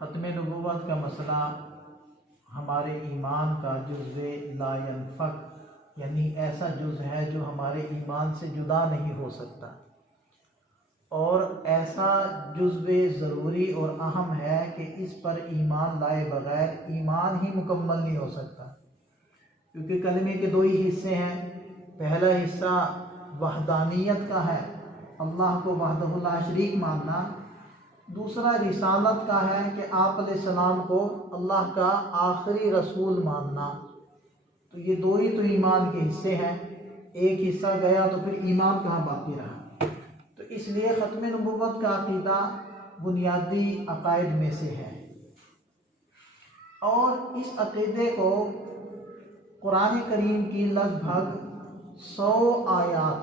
ختم نبوت کا مسئلہ ہمارے ایمان کا جزو لا ينفک، یعنی ایسا جز ہے جو ہمارے ایمان سے جدا نہیں ہو سکتا، اور ایسا جزو ضروری اور اہم ہے کہ اس پر ایمان لائے بغیر ایمان ہی مکمل نہیں ہو سکتا، کیونکہ کلمے کے دو ہی حصے ہیں۔ پہلا حصہ وحدانیت کا ہے، اللہ کو وحدہ لا شریک ماننا، دوسرا رسالت کا ہے کہ آپ علیہ السلام کو اللہ کا آخری رسول ماننا۔ تو یہ دو ہی تو ایمان کے حصے ہیں، ایک حصہ گیا تو پھر ایمان کہاں باقی رہا۔ تو اس لیے ختم نبوت کا عقیدہ بنیادی عقائد میں سے ہے، اور اس عقیدے کو قرآن کریم کی لگ بھگ 100 آیات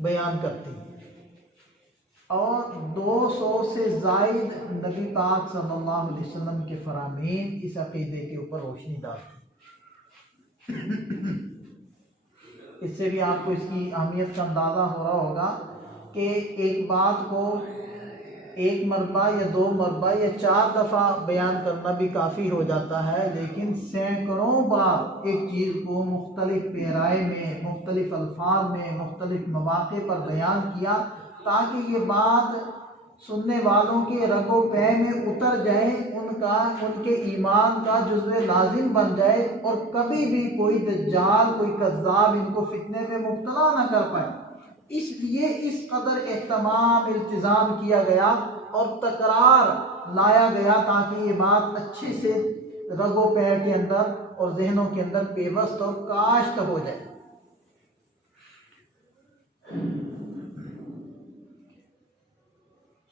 بیان کرتی ہیں، اور 200 سے زائد نبی پاک صلی اللہ علیہ وسلم کے فرامین اس عقیدے کے اوپر روشنی ڈالتے ہیں۔ اس سے بھی آپ کو اس کی اہمیت کا اندازہ ہو رہا ہوگا کہ ایک بات کو ایک مرتبہ یا 2 مرتبہ یا 4 دفعہ بیان کرنا بھی کافی ہو جاتا ہے، لیکن سینکڑوں بار ایک چیز کو مختلف پیرائے میں، مختلف الفاظ میں، مختلف مواقع پر بیان کیا تاکہ یہ بات سننے والوں کے رگ و پے میں اتر جائے، ان کے ایمان کا جزو لازم بن جائے، اور کبھی بھی کوئی دجال، کوئی کذاب ان کو فتنے میں مبتلا نہ کر پائے۔ اس لیے اس قدر اہتمام، التزام کیا گیا اور تکرار لایا گیا تاکہ یہ بات اچھے سے رگ و پے کے اندر اور ذہنوں کے اندر پیوست اور کاشت ہو جائے۔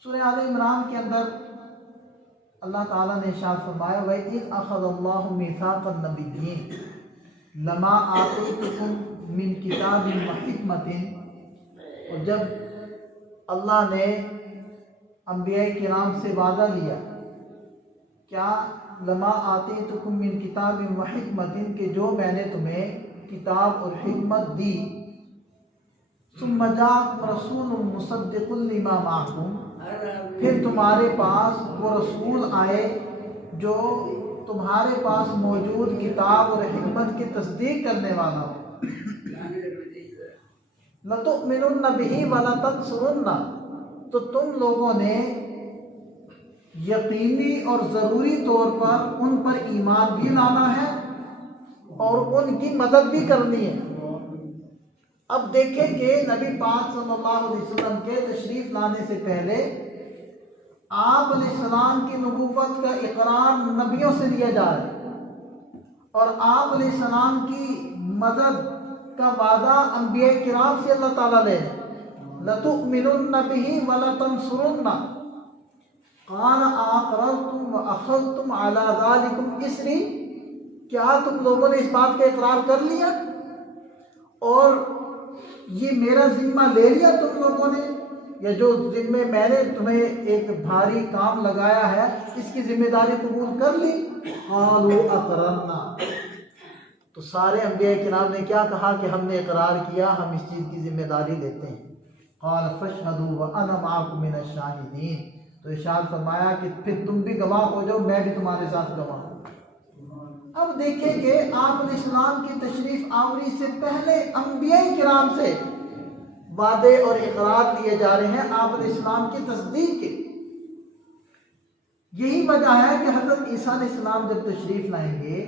سورہ آل عمران کے اندر اللہ تعالیٰ نے ارشاد فرمایا وَإِذْ أَخَذَ اللَّهُ مِيثَاقَ النَّبِيِّينَ لَمَا آتَيْتُكُم مِّن كِتَابٍ وَحِکْمَةٍ، اور جب اللہ نے انبیاء کرام سے وعدہ لیا، کیا لما آتیتکم من کتاب و حکمت، کہ جو میں نے تمہیں کتاب اور حکمت دی، ثم جاءکم رسول مصدق لما معکم، پھر تمہارے پاس وہ رسول آئے جو تمہارے پاس موجود کتاب اور حکمت کی تصدیق کرنے والا ہو، لَتُؤْمِنُنَّ بِهِ وَلَتَنْصُرُنَّ، تو تم لوگوں نے یقینی اور ضروری طور پر ان پر ایمان بھی لانا ہے اور ان کی مدد بھی کرنی ہے۔ اب دیکھیں کہ نبی پاک صلی اللہ علیہ وسلم کے تشریف لانے سے پہلے آپ علیہ السلام کی نبوت کا اقرار نبیوں سے لیا جا رہا ہے، اور آپ علیہ السلام کی مدد کا وعدہ انبیاء کرام سے اللہ تعالیٰ لے لَتُؤْمِنُنَّ بِهِ وَلَتَنْصُرُنَّ قَالَ أَقْرَرْتُمْ وَأَخَذْتُمْ عَلَى ذَلِكُمْ إِصْرِي، کیا تم لوگوں نے اس بات کا اقرار کر لیا اور یہ میرا ذمہ لے لیا تم لوگوں نے، یا جو ذمہ میں نے تمہیں ایک بھاری کام لگایا ہے اس کی ذمہ داری قبول کر لی؟ قَالُوا أَقْرَرْنَا، تو سارے انبیاء کرام نے کیا کہا کہ ہم نے اقرار کیا، ہم اس چیز کی ذمہ داری لیتے ہیں۔ قال فاشهدوا وانا معكم من الشاهدين، تو ارشاد فرمایا کہ پھر تم بھی گواہ ہو جاؤ، میں بھی تمہارے ساتھ گواہ ہوں۔ اب دیکھیں کہ آپ علیہ السلام کی تشریف آوری سے پہلے انبیاء کرام سے وعدے اور اقرار لیے جا رہے ہیں آپ علیہ السلام کی تصدیق کے۔ یہی وجہ ہے کہ حضرت عیسیٰ علیہ السلام جب تشریف لائیں گے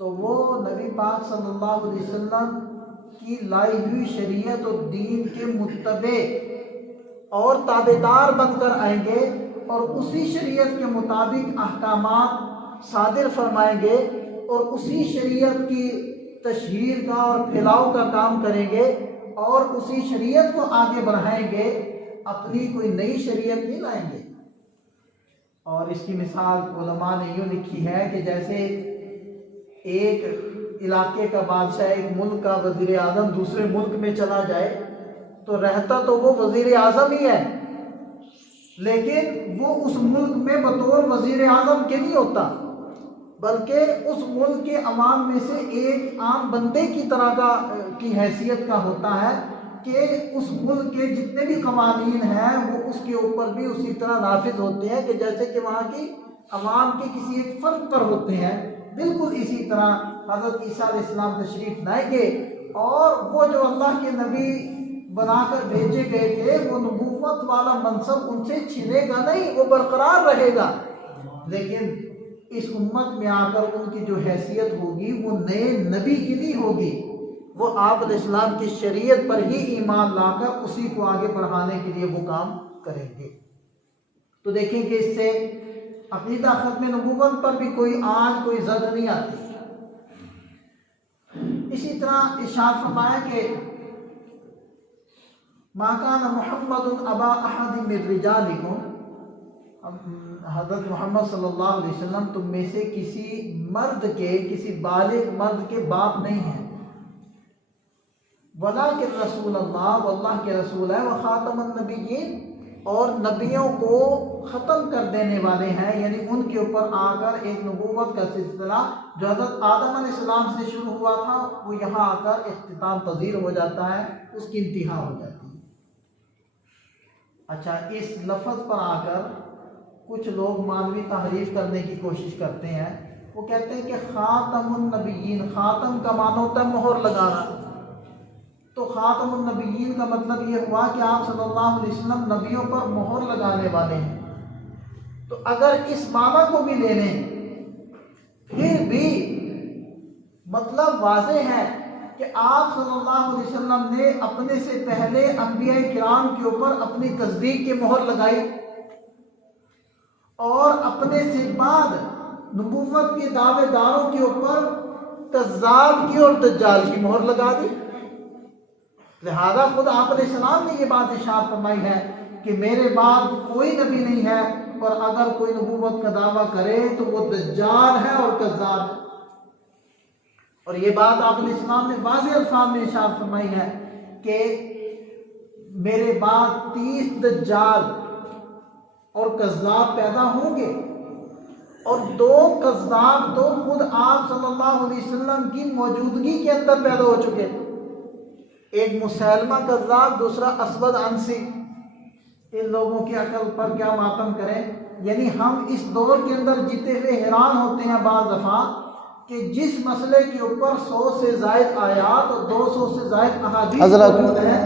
تو وہ نبی پاک صلی اللہ علیہ وسلم کی لائی ہوئی شریعت اور دین کے متبع اور تابعدار بن کر آئیں گے، اور اسی شریعت کے مطابق احکامات صادر فرمائیں گے، اور اسی شریعت کی تشہیر کا اور پھیلاؤ کا کام کریں گے، اور اسی شریعت کو آگے بڑھائیں گے، اپنی کوئی نئی شریعت نہیں لائیں گے۔ اور اس کی مثال علماء نے یوں لکھی ہے کہ جیسے ایک علاقے کا بادشاہ، ایک ملک کا وزیر اعظم دوسرے ملک میں چلا جائے تو رہتا تو وہ وزیر اعظم ہی ہے، لیکن وہ اس ملک میں بطور وزیر اعظم کے نہیں ہوتا، بلکہ اس ملک کے عوام میں سے ایک عام بندے کی طرح کی حیثیت کا ہوتا ہے، کہ اس ملک کے جتنے بھی قوانین ہیں وہ اس کے اوپر بھی اسی طرح نافذ ہوتے ہیں کہ جیسے کہ وہاں کی عوام کے کسی ایک فرد پر ہوتے ہیں۔ بالکل اسی طرح حضرت عیسیٰ علیہ السلام تشریف لائیں گے اور وہ جو اللہ کے نبی بنا کر بھیجے گئے تھے وہ نبوت والا منصب ان سے چھنے گا نہیں، وہ برقرار رہے گا، لیکن اس امت میں آ کر ان کی جو حیثیت ہوگی وہ نئے نبی کی نہیں ہوگی، وہ آپ علیہ السلام کی شریعت پر ہی ایمان لا کر اسی کو آگے بڑھانے کے لیے وہ کام کریں گے۔ تو دیکھیں کہ اس سے عقیدہ ختم نبوت پر بھی کوئی آج کوئی زد نہیں آتی۔ اسی طرح ارشاد فرمایا کہ ما کان محمد ابا احد من رجالکم، حضرت محمد صلی اللہ علیہ وسلم تم میں سے کسی مرد کے، کسی بالغ مرد کے باپ نہیں ہیں، ولیکن رسول اللہ، واللہ کے رسول ہے، وخاتم النبیین، اور نبیوں کو ختم کر دینے والے ہیں، یعنی ان کے اوپر آ کر ایک نبوت کا سلسلہ جو حضرت آدم علیہ السلام سے شروع ہوا تھا وہ یہاں آ کر اختتام پذیر ہو جاتا ہے، اس کی انتہا ہو جاتی ہے۔ اچھا، اس لفظ پر آ کر کچھ لوگ معنوی تحریف کرنے کی کوشش کرتے ہیں، وہ کہتے ہیں کہ خاتم النبیین، خاتم کا معنی ہوتا ہے مہر لگانا، تو خاتم النبیین کا مطلب یہ ہوا کہ آپ صلی اللہ علیہ وسلم نبیوں پر مہر لگانے والے ہیں۔ تو اگر اس معنی کو بھی لے لیں پھر بھی مطلب واضح ہے کہ آپ صلی اللہ علیہ وسلم نے اپنے سے پہلے انبیاء کرام کے اوپر اپنی تصدیق کی مہر لگائی اور اپنے سے بعد نبوت کے دعوے داروں کے اوپر کذاب کی اور دجال کی مہر لگا دی۔ لہذا خود آپ علیہ السلام نے یہ بات ارشاد فرمائی ہے کہ میرے بعد کوئی نبی نہیں ہے، اور اگر کوئی نبوت کا دعویٰ کرے تو وہ دجال ہے اور کذاب ہے۔ اور یہ بات آپ علیہ السلام نے واضح الفاظ میں ارشاد فرمائی ہے کہ میرے بعد 30 دجال اور کذاب پیدا ہوں گے، اور 2 کذاب تو خود آپ صلی اللہ علیہ وسلم کی موجودگی کے اندر پیدا ہو چکے تھے، ایک مسیلمہ کذاب، دوسرا اسود عنسی۔ ان لوگوں کی عقل پر کیا ماتم کریں، یعنی ہم اس دور کے اندر جیتے ہوئے حیران ہوتے ہیں بعض دفعہ کہ جس مسئلے کے اوپر 100 سے زائد آیات اور 200 سے زائد احادیث موجود ہیں،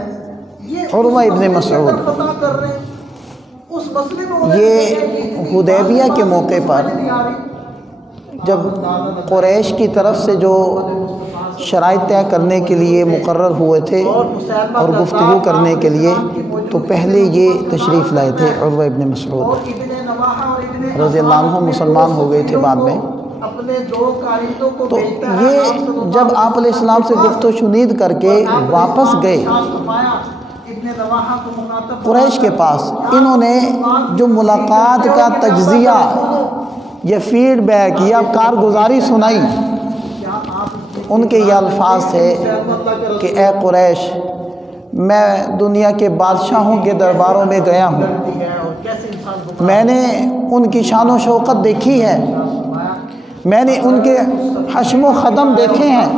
یہ عروہ ابن مسعود پتہ کر رہے ہیں اس مسئلے میں، یہ حدیبیہ کے موقع پر جب قریش کی طرف سے جو شرائط طے کرنے کے لیے مقرر ہوئے تھے اور گفتگو کرنے کے لیے، تو پہلے یہ تشریف لائے تھے عروہ ابن مسعود رضی اللہ عنہ، مسلمان ہو گئے تھے بعد میں۔ تو یہ جب آپ علیہ السلام سے گفت و شنید کر کے واپس گئے قریش کے پاس، انہوں نے جو ملاقات کا تجزیہ یا فیڈ بیک یا کارگزاری سنائی، ان کے یہ الفاظ تھے کہ اے قریش، میں دنیا کے بادشاہوں کے درباروں میں گیا ہوں، میں نے ان کی شان و شوکت دیکھی ہے، میں نے ان کے حشم و خدم دیکھے ہیں،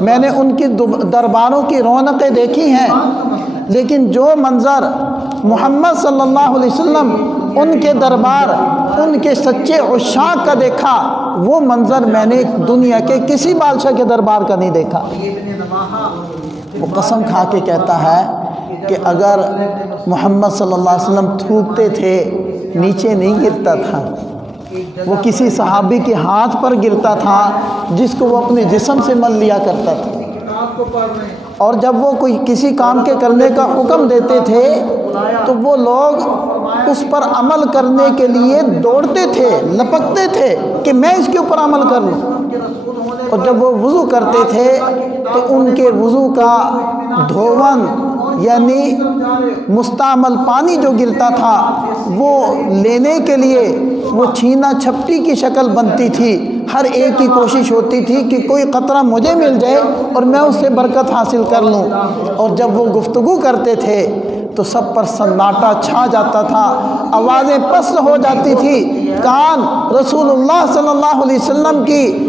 میں نے ان کی درباروں کی رونقیں دیکھی ہیں، لیکن جو منظر محمد صلی اللہ علیہ وسلم ان کے دربار، ان کے سچے عشاق کا دیکھا، وہ منظر میں نے دنیا کے کسی بادشاہ کے دربار کا نہیں دیکھا۔ وہ قسم کھا کے کہتا ہے کہ اگر محمد صلی اللہ علیہ وسلم تھوکتے تھے نیچے نہیں گرتا تھا، وہ کسی صحابی کے ہاتھ پر گرتا تھا جس کو وہ اپنے جسم سے مل لیا کرتا تھا، اور جب وہ کوئی کسی کام کے کرنے کا حکم دیتے تھے تو وہ لوگ اس پر عمل کرنے کے لیے دوڑتے تھے، لپکتے تھے کہ میں اس کے اوپر عمل کر لوں۔ اور جب وہ وضو کرتے تھے تو ان کے وضو کا دھون، یعنی مستعمل پانی جو گرتا تھا، وہ لینے کے لیے وہ چھینا چھپٹی کی شکل بنتی تھی، ہر ایک کی کوشش ہوتی تھی کہ کوئی قطرہ مجھے مل جائے اور میں اس سے برکت حاصل کر لوں۔ اور جب وہ گفتگو کرتے تھے تو سب پر سناٹا چھا جاتا تھا، آوازیں پست ہو جاتی تھی، کان رسول اللہ صلی اللہ علیہ وسلم کی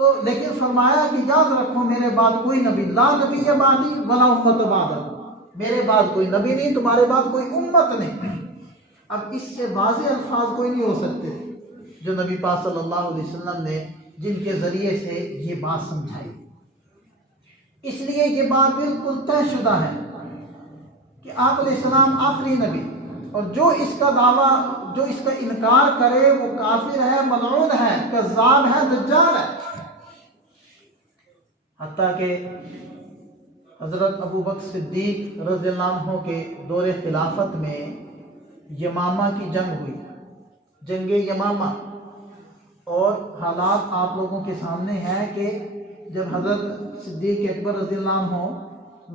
تو لیکن فرمایا کہ یاد رکھو میرے بعد کوئی نبی، لا نبی بعدی ولا امت بعد، میرے بعد کوئی نبی نہیں، تمہارے بعد کوئی امت نہیں۔ اب اس سے واضح الفاظ کوئی نہیں ہو سکتے جو نبی پاک صلی اللہ علیہ وسلم نے جن کے ذریعے سے یہ بات سمجھائی۔ اس لیے یہ بات بالکل طے شدہ ہے کہ آپ علیہ السلام آخری نبی، اور جو اس کا دعویٰ، جو اس کا انکار کرے وہ کافر ہے، ملعون ہے، کذاب ہے، دجال ہے۔ حتیٰ کہ حضرت ابو بکر صدیق رضی اللہ عنہ کے دور خلافت میں یمامہ کی جنگ ہوئی، جنگ یمامہ، اور حالات آپ لوگوں کے سامنے ہیں کہ جب حضرت صدیق اکبر رضی اللہ عنہ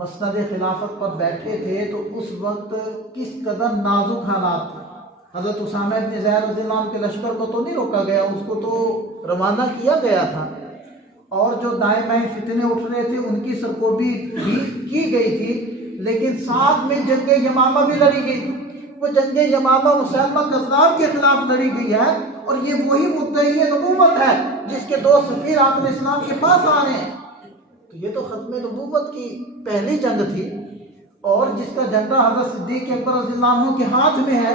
مسند خلافت پر بیٹھے تھے تو اس وقت کس قدر نازک حالات تھے۔ حضرت اسامہ بن زید رضی اللہ عنہ کے لشکر کو تو نہیں روکا گیا، اس کو تو روانہ کیا گیا تھا، اور جو دائیں بائیں فتنے اٹھ رہے تھے ان کی سرکوبی بھی کی گئی تھی، لیکن ساتھ میں جنگ یمامہ بھی لڑی گئی۔ وہ جنگ یمامہ مسلمہ کذاب کے خلاف لڑی گئی ہے، اور یہ وہی مدعی نبوت ہے جس کے 2 سفیر آپ علیہ السلام کے پاس آ رہے ہیں۔ تو یہ تو ختم نبوت کی پہلی جنگ تھی، اور جس کا جھنڈا حضرت صدیق اکبر رضی اللہ عنہ کے ہاتھ میں ہے،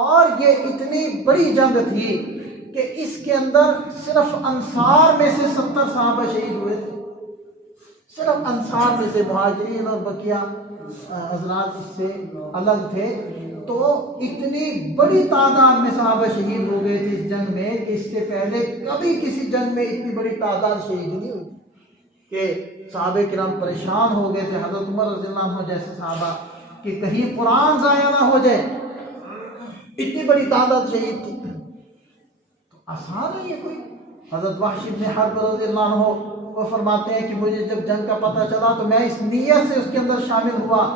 اور یہ اتنی بڑی جنگ تھی کہ اس کے اندر صرف انصار میں سے 70 صحابہ شہید ہوئے تھے، صرف انصار میں سے، مہاجرین اور بقیہ حضرات اس سے الگ تھے۔ تو اتنی بڑی تعداد میں صحابہ شہید ہو گئے تھے اس جنگ میں، اس سے پہلے کبھی کسی جنگ میں اتنی بڑی تعداد شہید نہیں ہوئی کہ صحابہ کرام پریشان ہو گئے تھے، حضرت عمر رضی اللہ عنہ جیسے صحابہ، کہ کہیں قرآن ضائع نہ ہو جائے، اتنی بڑی تعداد شہید تھی۔ تو آسان ہے یہ کوئی؟ حضرت وحش بن حرب رضی اللہ عنہ وہ فرماتے ہیں کہ مجھے جب جنگ کا پتہ چلا تو میں اس نیت سے اس کے اندر شامل ہوا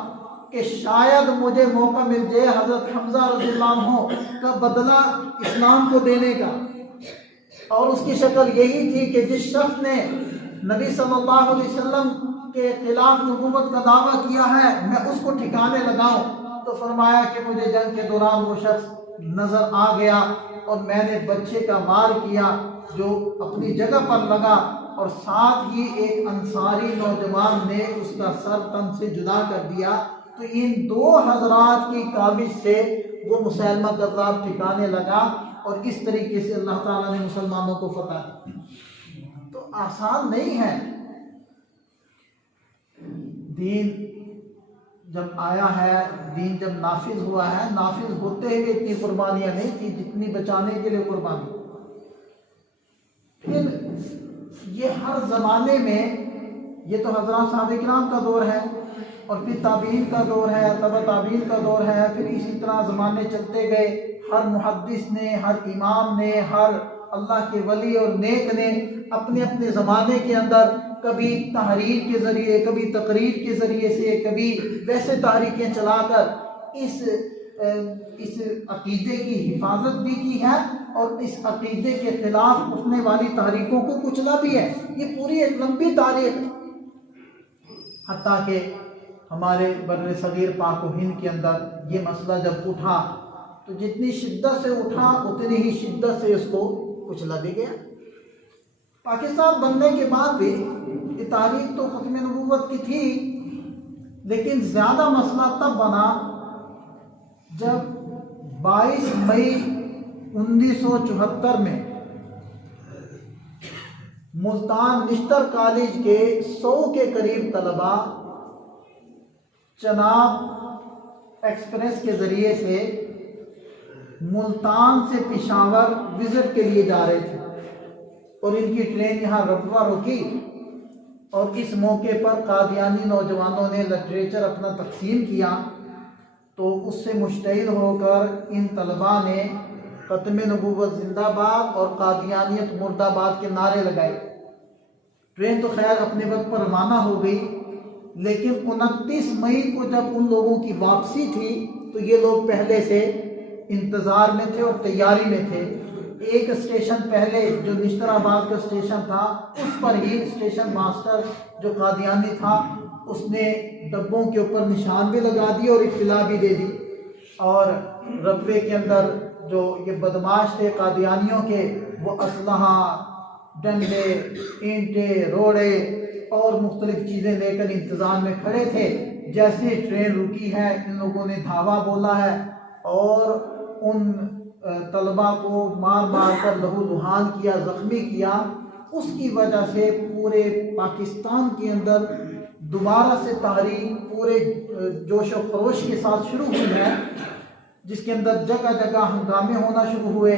کہ شاید مجھے موقع مل جائے حضرت حمزہ رضی اللہ عنہ کا بدلہ اسلام کو دینے کا، اور اس کی شکل یہی تھی کہ جس شخص نے نبی صلی اللہ علیہ وسلم کے خلاف نبوت کا دعویٰ کیا ہے میں اس کو ٹھکانے لگاؤں۔ تو فرمایا کہ مجھے جنگ کے دوران وہ شخص نظر آ گیا، اور میں نے بچے کا وار کیا جو اپنی جگہ پر لگا، اور ساتھ ہی ایک انصاری نوجوان نے اس کا سر تن سے جدا کر دیا۔ تو ان 2 حضرات کی کاوش سے وہ مسلمہ کذاب ٹھکانے لگا، اور اس طریقے سے اللہ تعالیٰ نے مسلمانوں کو فتح دی۔ تو آسان نہیں ہے۔ دین جب آیا ہے، دین جب نافذ ہوا ہے، نافذ ہوتے ہوئے اتنی قربانیاں نہیں تھی جتنی بچانے کے لیے قربانی۔ پھر یہ ہر زمانے میں، یہ تو حضرات صحابہ کرام کا دور ہے، اور پھر تابعین کا دور ہے، تبع تابعین کا دور ہے، پھر اسی طرح زمانے چلتے گئے۔ ہر محدث نے، ہر امام نے، ہر اللہ کے ولی اور نیک نے اپنے اپنے زمانے کے اندر کبھی تحریر کے ذریعے، کبھی تقریر کے ذریعے سے، کبھی ویسے تحریکیں چلا کر اس عقیدے کی حفاظت بھی کی ہے، اور اس عقیدے کے خلاف اٹھنے والی تحریکوں کو کچلا بھی ہے۔ یہ پوری ایک لمبی تاریخ ہے، حتیٰ کہ ہمارے بر صغیر پاک و ہند کے اندر یہ مسئلہ جب اٹھا تو جتنی شدت سے اٹھا اتنی ہی شدت سے اس کو کچلا بھی گیا۔ پاکستان بننے کے بعد بھی یہ تاریخ تو ختم نبوت کی تھی، لیکن زیادہ مسئلہ تب بنا جب 22 مئی 1974 میں ملتان نشتر کالج کے 100 کے قریب طلباء چناب ایکسپریس کے ذریعے سے ملتان سے پشاور وزٹ کے لیے جا رہے تھے، اور ان کی ٹرین یہاں ربوہ رکی، اور اس موقع پر قادیانی نوجوانوں نے لٹریچر اپنا تقسیم کیا۔ تو اس سے مشتعل ہو کر ان طلباء نے ختم نبوت زندہ باد اور قادیانیت مرد آباد کے نعرے لگائے۔ ٹرین تو خیر اپنے وقت پر روانہ ہو گئی، لیکن 29 مئی کو جب ان لوگوں کی واپسی تھی تو یہ لوگ پہلے سے انتظار میں تھے اور تیاری میں تھے۔ ایک اسٹیشن پہلے جو نشتر آباد کا اسٹیشن تھا اس پر ہی اسٹیشن ماسٹر جو قادیانی تھا اس نے ڈبوں کے اوپر نشان بھی لگا دی اور اطلاع بھی دے دی، اور ربوے کے اندر جو یہ بدماش تھے قادیانیوں کے وہ اسلحہ ڈنڈے اینٹیں روڑے اور مختلف چیزیں لے کر انتظام میں کھڑے تھے. جیسے ٹرین رکی ہے ان لوگوں نے دھاوا بولا ہے اور ان طلباء کو مار مار کر لہو لہان کیا, زخمی کیا. اس کی وجہ سے پورے پاکستان کے اندر دوبارہ سے تحریک پورے جوش و خروش کے ساتھ شروع ہوئی ہے, جس کے اندر جگہ جگہ ہنگامے ہونا شروع ہوئے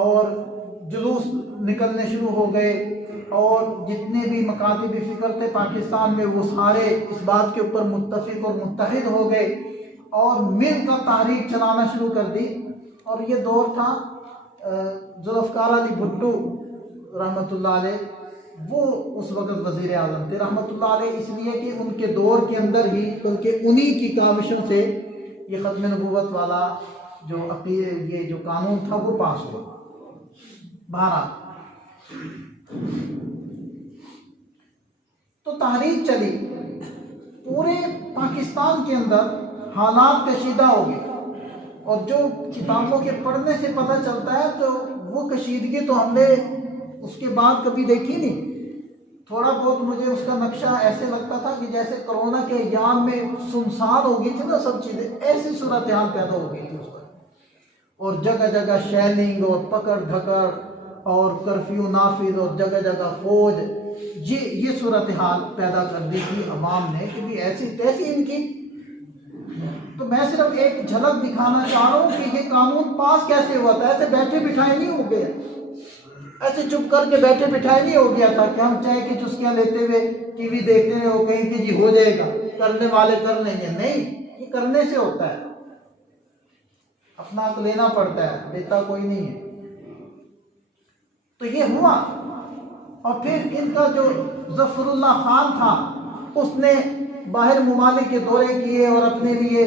اور جلوس نکلنے شروع ہو گئے, اور جتنے بھی مکاتب فکر تھے پاکستان میں وہ سارے اس بات کے اوپر متفق اور متحد ہو گئے اور مل کر تحریک چلانا شروع کر دی. اور یہ دور تھا ذوالفقار علی بھٹو رحمۃ اللہ علیہ, وہ اس وقت وزیر اعظم تھے رحمۃ اللہ علیہ, اس لیے کہ ان کے دور کے اندر ہی بلکہ انہی کی کاوشوں سے یہ ختم نبوت والا یہ جو قانون تھا وہ پاس ہوا. تو تحریک چلی, پورے پاکستان کے اندر حالات کشیدہ ہو گئے, اور جو کتابوں کے پڑھنے سے پتہ چلتا ہے تو وہ کشیدگی تو ہم نے اس کے بعد کبھی دیکھی نہیں. تھوڑا بہت مجھے اس کا نقشہ ایسے لگتا تھا کہ جیسے کرونا کے ایام میں سنسان ہو گئی تھی نا سب چیزیں, ایسی صورتحال پیدا ہو گئی تھی اس وقت, اور جگہ جگہ شیلنگ اور پکڑ دھکڑ اور کرفیو نافذ اور جگہ جگہ فوج, یہ صورتحال پیدا کر دی تھی عوام نے کہ بھی ایسی تیسی ان کی. تو میں صرف ایک جھلک دکھانا چاہ رہا ہوں کہ یہ قانون پاس کیسے ہوا تھا. ایسے بیٹھے بٹھائے نہیں ہو گئے, ایسے چپ کر کے بیٹھے بٹھائے نہیں ہو گیا تھا کہ ہم چاہے کہ چسکیاں لیتے ہوئے ٹی وی دیکھتے ہوئے وہ کہیں کہ جی ہو جائے گا, کرنے والے کر لیں گے. نہیں, یہ کرنے سے ہوتا ہے, اپنا حق لینا پڑتا ہے, دیتا کوئی نہیں ہے. تو یہ ہوا, اور پھر ان کا جو ظفر اللہ خان تھا اس نے باہر ممالک کے دورے کیے اور اپنے لیے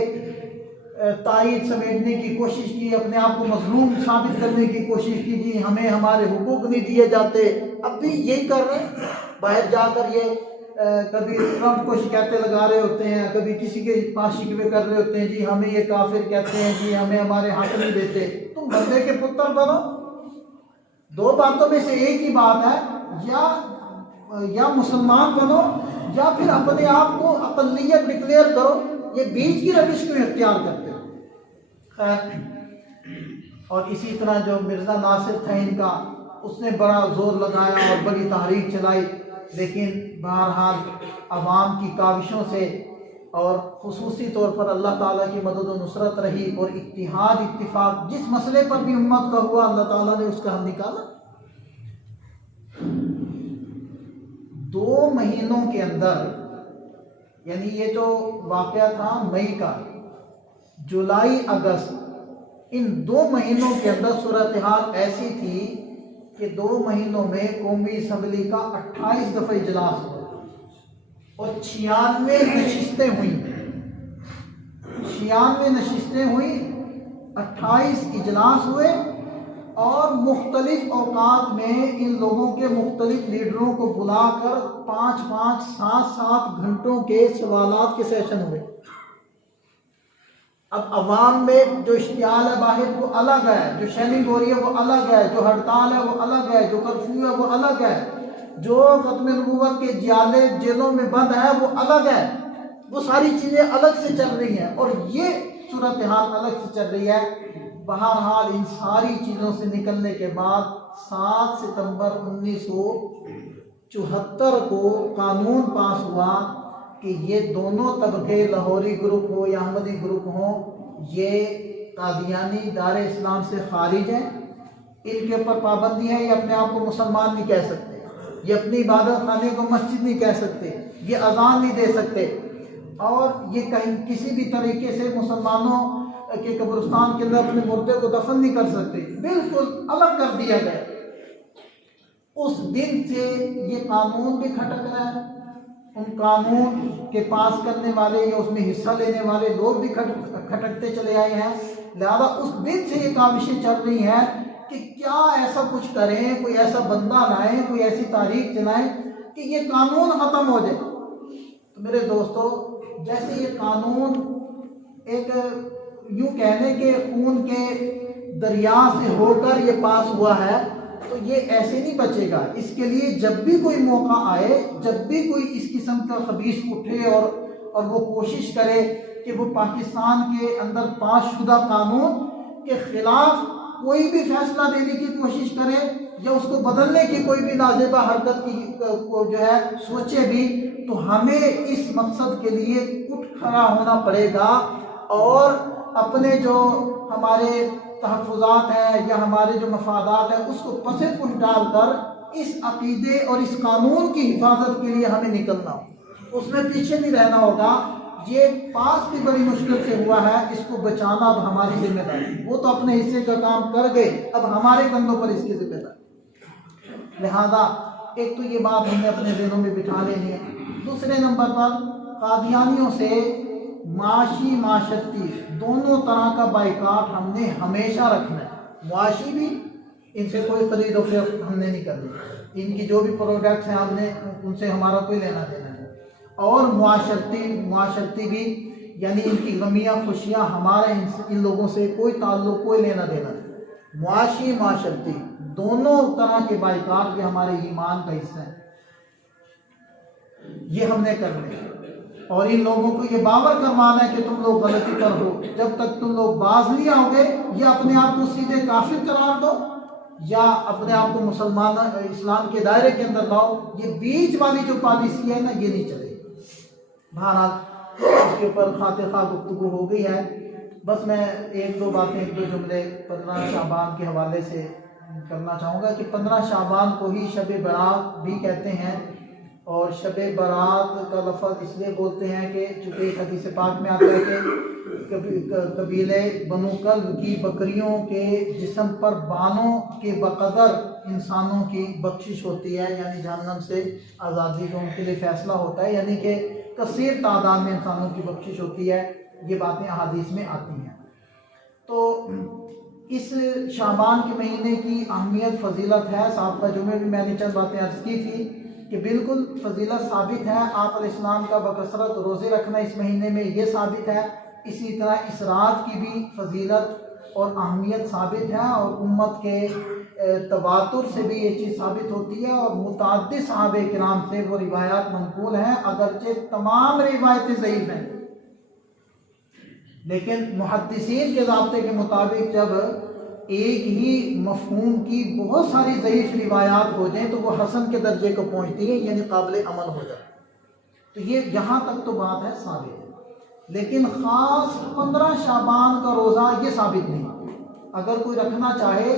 تائید سمیٹنے کی کوشش کی, اپنے آپ کو مظلوم ثابت کرنے کی کوشش کی, جی ہمیں ہمارے حقوق نہیں دیے جاتے. اب بھی یہی کر رہے ہیں, باہر جا کر یہ کبھی ٹرمپ کو شکایتیں لگا رہے ہوتے ہیں, کبھی کسی کے پاس شکوے کر رہے ہوتے ہیں, جی ہمیں یہ کافر کہتے ہیں, جی ہمیں ہمارے حق نہیں دیتے. تم بندے کے پتر بنو. دو باتوں میں سے ایک ہی بات ہے, یا مسلمان بنو یا پھر اپنے آپ کو اقلیت ڈکلیئر کرو. یہ بیچ کی روش کیوں اختیار کرتے ہو؟ خیر, اور اسی طرح جو مرزا ناصر تھا ان کا, اس نے بڑا زور لگایا اور بڑی تحریک چلائی, لیکن بہرحال عوام کی کاوشوں سے اور خصوصی طور پر اللہ تعالیٰ کی مدد و نصرت رہی اور اتحاد اتفاق, جس مسئلے پر بھی امت کا ہوا اللہ تعالیٰ نے اس کا حل نکالا. 2 مہینوں کے اندر, یعنی یہ جو واقعہ تھا مئی کا, جولائی اگست, ان 2 مہینوں کے اندر صورتحال ایسی تھی کہ 2 مہینوں میں قومی اسمبلی کا 28 دفعہ اجلاس ہوا اور 96 نشستیں ہوئیں. 96 نشستیں ہوئیں, 28 اجلاس ہوئے, اور مختلف اوقات میں ان لوگوں کے مختلف لیڈروں کو بلا کر 5-5, 7-7 گھنٹوں کے سوالات کے سیشن ہوئے. اب عوام میں جو اشتعال ہے باہر وہ الگ ہے, جو شیلنگ ہو رہی ہے وہ الگ ہے, جو ہڑتال ہے وہ الگ ہے, جو کرفیو ہے وہ الگ ہے, جو ختم نبوت کے جیلوں میں بند ہے وہ الگ ہے. وہ ساری چیزیں الگ سے چل رہی ہیں اور یہ صورتحال الگ سے چل رہی ہے. بہرحال ان ساری چیزوں سے نکلنے کے بعد 7 ستمبر 1974 کو قانون پاس ہوا کہ یہ دونوں طبقے, لاہوری گروپ ہو یا احمدی گروپ ہوں, یہ قادیانی دار اسلام سے خارج ہیں. ان کے اوپر پابندی ہے, یہ اپنے آپ کو مسلمان نہیں کہہ سکتے, یہ اپنی عبادت خانے کو مسجد نہیں کہہ سکتے, یہ اذان نہیں دے سکتے, اور یہ کہیں کسی بھی طریقے سے مسلمانوں کہ قبرستان کے اندر اپنے مردے کو دفن نہیں کر سکتے. بالکل الگ کر دیا گیا. اس دن سے یہ قانون بھی کھٹک رہا ہے, ان قانون کے پاس کرنے والے یا اس میں حصہ لینے والے لوگ بھی کھٹکتے چلے آئے ہیں. لہذا اس دن سے یہ کاوشیں چل رہی ہیں کہ کیا ایسا کچھ کریں, کوئی ایسا بندہ لائیں, کوئی ایسی تاریخ چلائیں کہ یہ قانون ختم ہو جائے. تو میرے دوستو, جیسے یہ قانون ایک یوں کہنے کے خون کے دریا سے ہو کر یہ پاس ہوا ہے, تو یہ ایسے نہیں بچے گا. اس کے لیے جب بھی کوئی موقع آئے، جب بھی کوئی اس قسم کا خبیث اٹھے اور وہ کوشش کرے کہ وہ پاکستان کے اندر پاس شدہ قانون کے خلاف کوئی بھی فیصلہ دینے کی کوشش کرے یا اس کو بدلنے کی کوئی بھی نازیبہ حرکت کی جو ہے سوچے بھی، تو ہمیں اس مقصد کے لیے اٹھ کھڑا ہونا پڑے گا اور اپنے جو ہمارے تحفظات ہیں یا ہمارے جو مفادات ہیں اس کو پس پش ڈال کر اس عقیدے اور اس قانون کی حفاظت کے لیے ہمیں نکلنا ہو، اس میں پیچھے نہیں رہنا ہوگا. یہ پاس بھی بڑی مشکل سے ہوا ہے، اس کو بچانا اب ہماری ذمہ داری. وہ تو اپنے حصے کا کام کر گئے، اب ہمارے کندھوں پر اس کی ذمہ داری. لہذا ایک تو یہ بات ہم نے اپنے ذہنوں میں بٹھا لینی ہے. دوسرے نمبر پر قادیانیوں سے معاشی معاشرتی دونوں طرح کا بائیکاٹ ہم نے ہمیشہ رکھنا ہے. معاشی بھی، ان سے کوئی خرید و فروخت ہم نے نہیں کرنی، ان کی جو بھی پروڈکٹس ہیں ہم نے ان سے ہمارا کوئی لینا دینا نہیں. اور معاشرتی بھی، یعنی ان کی غمیاں خوشیاں ہمارے ان لوگوں سے کوئی تعلق، کوئی لینا دینا نہیں. معاشی معاشرتی دونوں طرح کے بائیکاٹ کے ہمارے ایمان کا حصہ ہیں، یہ ہم نے کرنے ہیں. اور ان لوگوں کو یہ باور کروانا ہے کہ تم لوگ غلطی پر ہو. جب تک تم لوگ باز نہیں آؤ گے، یا اپنے آپ کو سیدھے کافر قرار دو یا اپنے آپ کو مسلمان اسلام کے دائرے کے اندر لاؤ، یہ بیچ والی جو پالیسی ہے نا، یہ نہیں چلے گی. بہرحال اس کے اوپر خاطر خواہ گفتگو ہو گئی ہے. بس میں ایک دو جملے 15 شعبان کے حوالے سے کرنا چاہوں گا کہ 15 شعبان کو ہی شب برات بھی کہتے ہیں. اور شب برات کا لفظ اس لیے بولتے ہیں کہ چونکہ ایک حدیث پاک میں آتا ہے کہ قبیلے بنو کلب کی بکریوں کے جسم پر بانوں کے بقدر انسانوں کی بخشش ہوتی ہے، یعنی جہنم سے آزادی کا ان کے لیے فیصلہ ہوتا ہے، یعنی کہ کثیر تعداد میں انسانوں کی بخشش ہوتی ہے. یہ باتیں احادیث میں آتی ہیں. تو اس شعبان کے مہینے کی اہمیت فضیلت ہے. سابقہ جمعے بھی میں نے چند باتیں عرض کی تھی کہ بالکل فضیلت ثابت ہے. آپ علیہ السلام کا بکثرت روزے رکھنا اس مہینے میں یہ ثابت ہے. اسی طرح اس رات کی بھی فضیلت اور اہمیت ثابت ہے، اور امت کے تواتر سے بھی یہ چیز ثابت ہوتی ہے. اور متعدد صحابہ کرام سے وہ روایات منقول ہیں، اگرچہ تمام روایتیں ضعیف ہیں، لیکن محدثین کے ضابطے کے مطابق جب ایک ہی مفہوم کی بہت ساری ضعیف روایات ہو جائیں تو وہ حسن کے درجے کو پہنچتی ہیں، یعنی قابل عمل ہو جائے. تو یہ یہاں تک تو بات ہے ثابت ہے. لیکن خاص 15 شعبان کا روزہ یہ ثابت نہیں. اگر کوئی رکھنا چاہے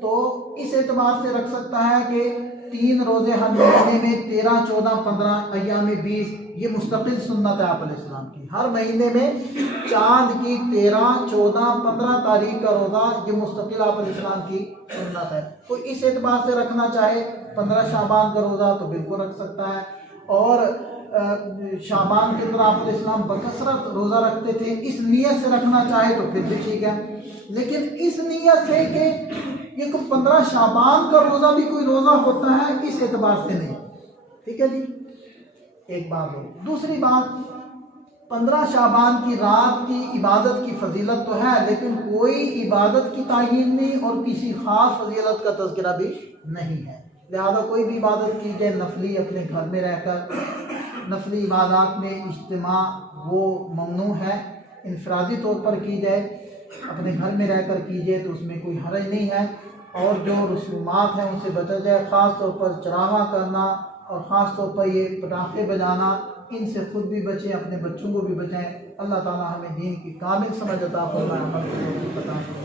تو اس اعتبار سے رکھ سکتا ہے کہ 3 روزے ہر مہینے میں 13، 14، 15 ایام 20 یہ مستقل سنت ہے آپ علیہ السلام کی. ہر مہینے میں چاند کی 13، 14، 15 تاریخ کا روزہ یہ مستقل آپ علیہ السلام کی سنت ہے. کوئی اس اعتبار سے رکھنا چاہے 15 شعبان کا روزہ تو بالکل رکھ سکتا ہے. اور شعبان کے اندر آپ علیہ السلام بکثرت روزہ رکھتے تھے، اس نیت سے رکھنا چاہے تو پھر بھی ٹھیک ہے. لیکن اس نیت سے کہ یہ 15 شعبان کا روزہ بھی کوئی روزہ ہوتا ہے، اس اعتبار سے نہیں. ٹھیک ہے جی، ایک بات ہو. دوسری بات، 15 شعبان کی رات کی عبادت کی فضیلت تو ہے، لیکن کوئی عبادت کی تعیین نہیں اور کسی خاص فضیلت کا تذکرہ بھی نہیں ہے. لہذا کوئی بھی عبادت کی جائے نفلی اپنے گھر میں رہ کر، نفلی عبادات میں اجتماع وہ ممنوع ہے. انفرادی طور پر کی جائے، اپنے گھر میں رہ کر کی جائے تو اس میں کوئی حرج نہیں ہے. اور جو رسومات ہیں ان سے بچا جائے، خاص طور پر چراغاں کرنا اور خاص طور پر یہ پٹاخے بجانا، ان سے خود بھی بچیں، اپنے بچوں کو بھی بچائیں. اللہ تعالیٰ ہمیں دین کی کامل سمجھ عطا فرمائے.